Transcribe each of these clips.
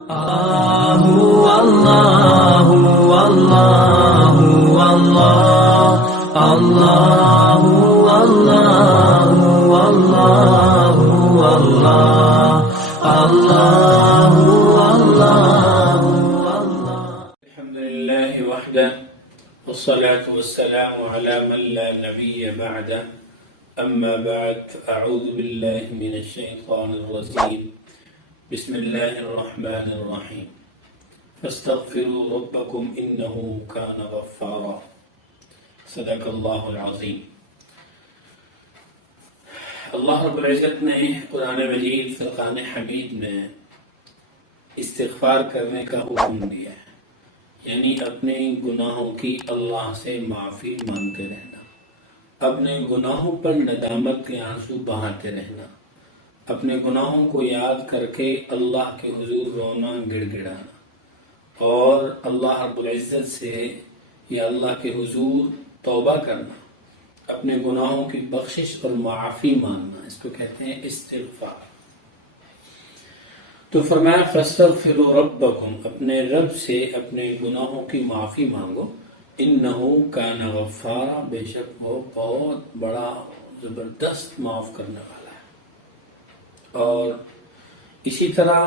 اللہ اللہ اللہ اللہ اللہ اللہ اللہ اللہ اللہ الحمد للہ وحدہ والصلاة والسلام على من لا نبی بعدہ اما بعد اعوذ باللہ من الشیطان الرجیم بسم اللہ الرحمن الرحیم فاستغفروا ربکم انہو کان غفارا صدق اللہ العظیم۔ اللہ رب العزت نے قرآن مجید فرقان حمید میں استغفار کرنے کا حکم دیا ہے، یعنی اپنے گناہوں کی اللہ سے معافی مانگتے رہنا، اپنے گناہوں پر ندامت کے آنسو بہاتے رہنا، اپنے گناہوں کو یاد کر کے اللہ کے حضور رونا گڑ گڑانا، اور اللہ رب العزت سے یا اللہ کے حضور توبہ کرنا، اپنے گناہوں کی بخشش اور معافی مانگنا، اس کو کہتے ہیں استغفار۔ تو فرمایا فاستغفروا ربکم، اپنے رب سے اپنے گناہوں کی معافی مانگو، انہو کان غفارا، بے شک وہ بہت بڑا زبردست معاف کرنے والا ہے۔ اور اسی طرح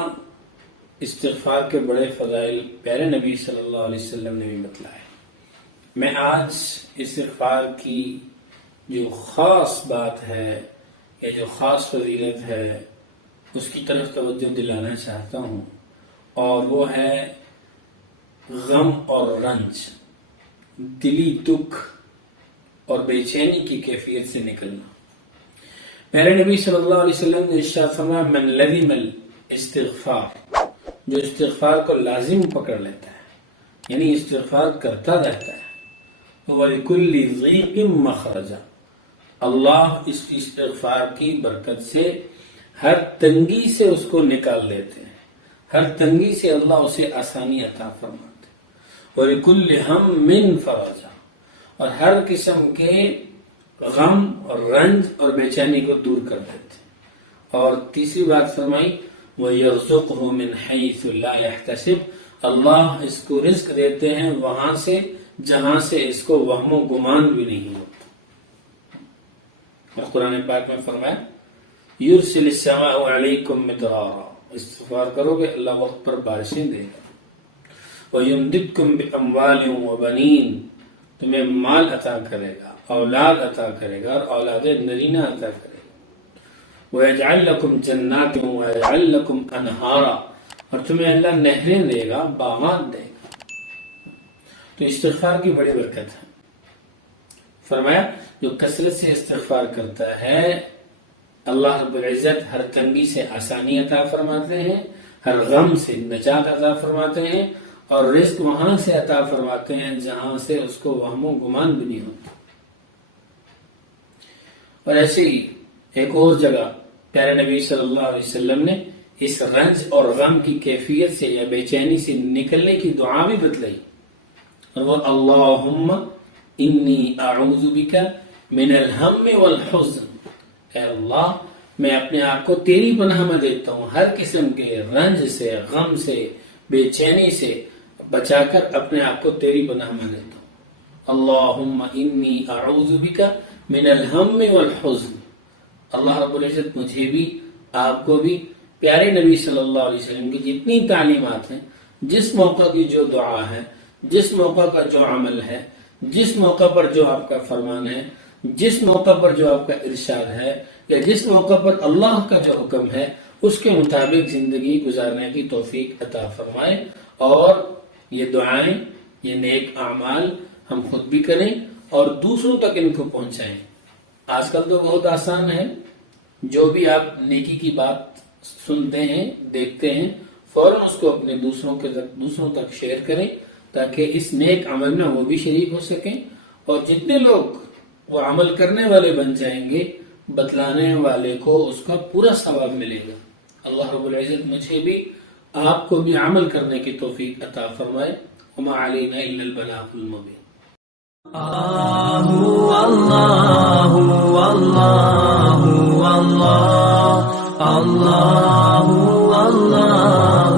استغفار کے بڑے فضائل پیارے نبی صلی اللہ علیہ وسلم نے بھی بتلائے۔ میں آج استغفار کی جو خاص بات ہے یا جو خاص فضیلت ہے اس کی طرف توجہ دلانا چاہتا ہوں، اور وہ ہے غم اور رنج، دلی دکھ اور بے چینی کی کیفیت سے نکلنا۔ میرے نبی صلی اللہ علیہ وسلم نے ارشاد فرمایا من لزم الاستغفار، جو استغفار کو لازم پکڑ لیتا ہے یعنی استغفار کرتا رہتا ہے، وَلِكُلِّ ضِيقٍ مَخْرَجًا، اللہ اس کی استغفار کی برکت سے ہر تنگی سے اس کو نکال لیتے ہیں، ہر تنگی سے اللہ اسے آسانی عطا فرماتے ہیں، وَلِكُلِّ هَمٍّ فَرَجًا، اور ہر قسم کے غم اور رنج اور بے چینی کو دور کر دیتے ہیں۔ اور تیسری بات فرمائی وَيَرْزُقْهُ مِنْ حَيْثُ لَا يَحْتَسِبْ، اللہ اس کو رزق دیتے ہیں وہاں سے جہاں سے اس کو وہم و گمان بھی نہیں ہوتا۔ اور قرآن پاک میں فرمایا يُرْسِلِ السَّمَاءُ عَلَيْكُمْ مِدْرَارًا، استغفار کرو گے اللہ وقت پر بارشیں دے گا، وَيُمْدِدْكُمْ بِأَمْوَالٍ وَبَنِينَ، تمہیں مال عطا کرے گا، اولاد عطا کرے گا، اور اولاد نرینہ عطا کرے گا، وَيَجْعَلْ لَكُمْ جَنَّاتٍ وَيَجْعَلْ لَكُمْ أَنْهَارًا، اور تمہیں اللہ نہریں دے گا، باغات دے گا۔ تو استغفار کی بڑی برکت ہے۔ فرمایا جو کثرت سے استغفار کرتا ہے اللہ رب العزت ہر تنگی سے آسانی عطا فرماتے ہیں، ہر غم سے نجات عطا فرماتے ہیں، اور رزق وہاں سے عطا فرماتے ہیں جہاں سے اس کو وہم و گمان بھی نہیں ہوتا۔ اور ایسی ایک اور جگہ پیارے نبی صلی اللہ علیہ وسلم نے اس رنج اور غم کی کیفیت سے یا بے چینی سے نکلنے کی دعا بھی بتلائی، اور وہ اللہم انی اعوذ بک من الہم والحزن، اے اللہ میں اپنے آپ کو تیری پناہ میں دیتا ہوں ہر قسم کے رنج سے، غم سے، بے چینی سے بچا کر اپنے آپ کو تیری پناہ میں دیتا ہوں۔ اللہم انی اعوذ بک من الہم والحزن، اللہ رب العزت مجھے بھی آپ کو بھی پیارے نبی صلی اللہ علیہ وسلم کی جتنی تعلیمات ہیں، جس موقع کی جو دعا ہے، جس موقع کا جو عمل ہے، جس موقع پر جو آپ کا فرمان ہے، جس موقع پر جو آپ کا ارشاد ہے، یا جس موقع پر اللہ کا جو حکم ہے اس کے مطابق زندگی گزارنے کی توفیق عطا فرمائے، اور یہ دعائیں، یہ نیک اعمال ہم خود بھی کریں اور دوسروں تک ان کو پہنچائیں۔ آج کل تو بہت آسان ہے، جو بھی آپ نیکی کی بات سنتے ہیں دیکھتے ہیں فوراً اس کو اپنے دوسروں تک شیئر کریں، تاکہ اس نیک عمل میں وہ بھی شریک ہو سکیں، اور جتنے لوگ وہ عمل کرنے والے بن جائیں گے بتلانے والے کو اس کا پورا ثواب ملے گا۔ اللہ رب العزت مجھے بھی آپ کو بھی عمل کرنے کی توفیق عطا فرمائے۔ وما علینا الا البلاغ المبین۔ اللہ اللہ اللہ اللہ اللہ اللہ